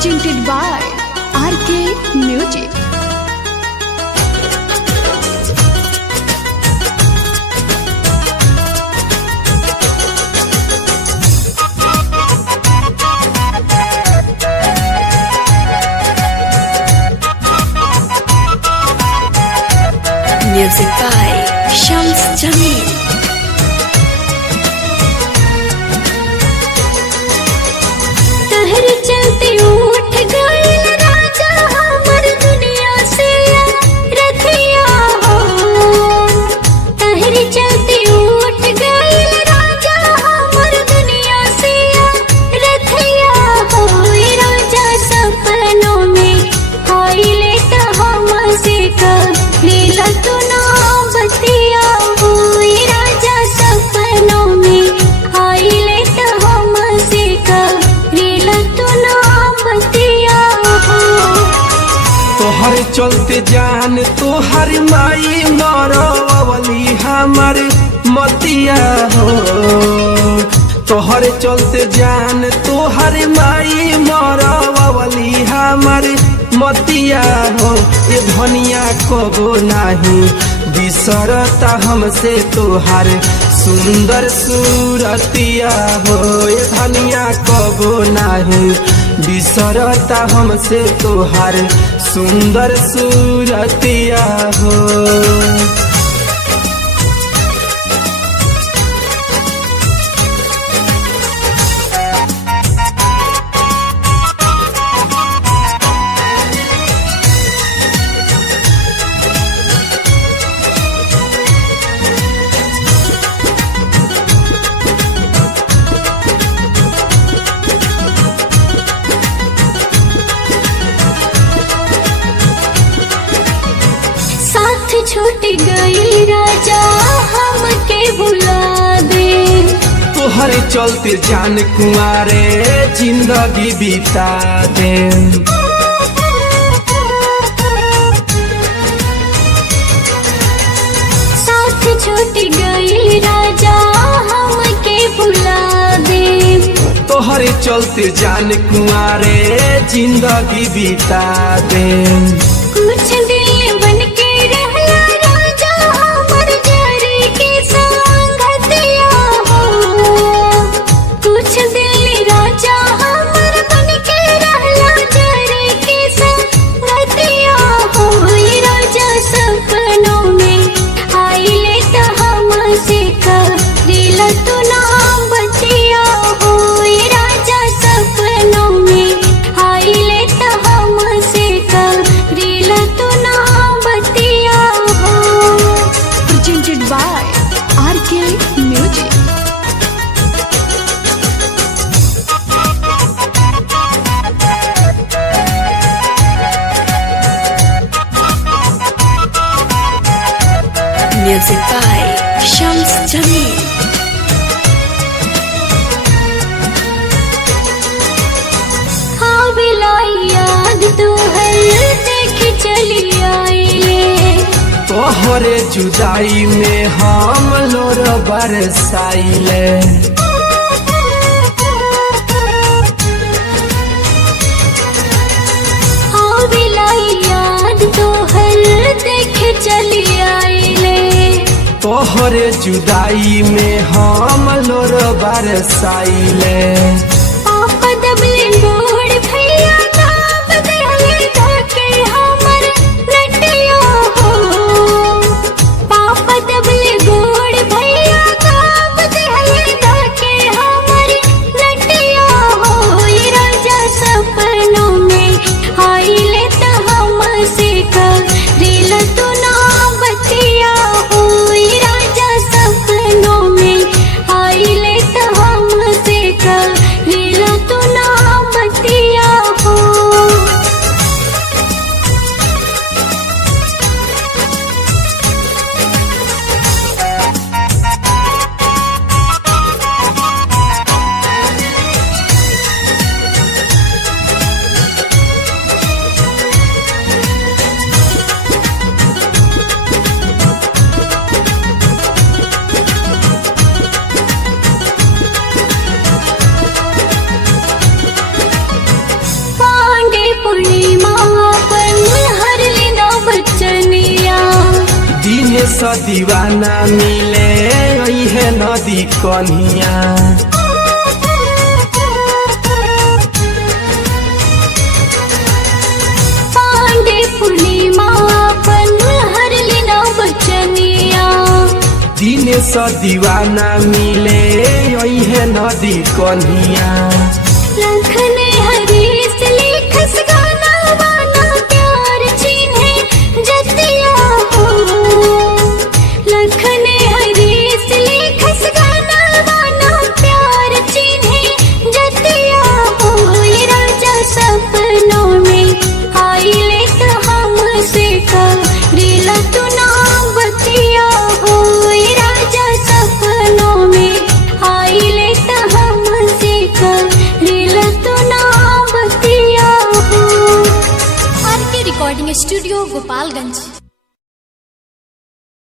presented by RK Music. Music by Shams Jamil. तहर चलते उठ गए राजा हमर दुनिया से रखिया हो। तहर चलते उठ गए राजा हमर दुनिया से रखिया हो। राजा सपनों में आइले त हमसे लीला तू ना बतिया हो। राजा सपनों में आइले त हमसे लीला तू ना बतिया हो। तोहर चलते जान तोहर माई मरवली हमार मतिया हो। तोहर चलते जान तोहर माई मरवली हमार मतिया हो। ये धनिया कबो नहीं बिसरता हमसे तोहार सुंदर सूरतिया हो। ये धनिया कबो नहीं बिसरता हमसे तोहार सुंदर सूरतिया हो। साथ छूट गई राजा हमके भुला दे। तोहर चलते जान कुआरे जिंदगी बिता दे। साथ छूट गई राजा हमके भुला दे। तोहर चलते जान कुआरे जिंदगी बिता दे। कुछ दिल बन के रहला राजा हमर जरी के संगतिया हो। कुछ दिल राजा हमर बन के रहला जरी के संगतिया हो। राजा सपनों में आइले त हमसे दिल तू ना बतिया हो। राजा सपनों में आइले त हमसे दिल तू ना बतिया हो। Presented by RK Music. Music by Shams Jamil. हाँ बिलाई याद तू है देख चली आइले। तोहरे जुदाई में हम लोर बरसाइले। हाँ बिलाई याद तू है देख चली आइले। तोहरे जुदाई में हम लोर बरसाइले। पापा दबले गोड़ भैया दाब दे धके हमर नटिया हो। पापा दबले गोड़ भैया दाब दे धके हमर नटिया हो। राजा सपनों में आइले त हमसे दिल तू ना बतिया हो। राजा सपनों में आइले त हमसे दिन सा दीवाना मिले है नदी कन्हिया। पांडे पूर्णिमा पन हर लेना बचनिया। दिन सा दीवाना मिले है नदी कन्हिया। लखने हरीश लिखस गाना वाना प्यार चिन्हे जतिया हो। लखने हरीश लिखस गाना वाना प्यार चिन्हे जतिया हो। ये राजा सपनों में आइले तो हमसे करेला तू ना बतिया हो। ये राजा सपनों में आइले तो हमसे करेला तू ना बतिया हो। आर के रिकॉर्डिंग स्टूडियो गोपालगंज।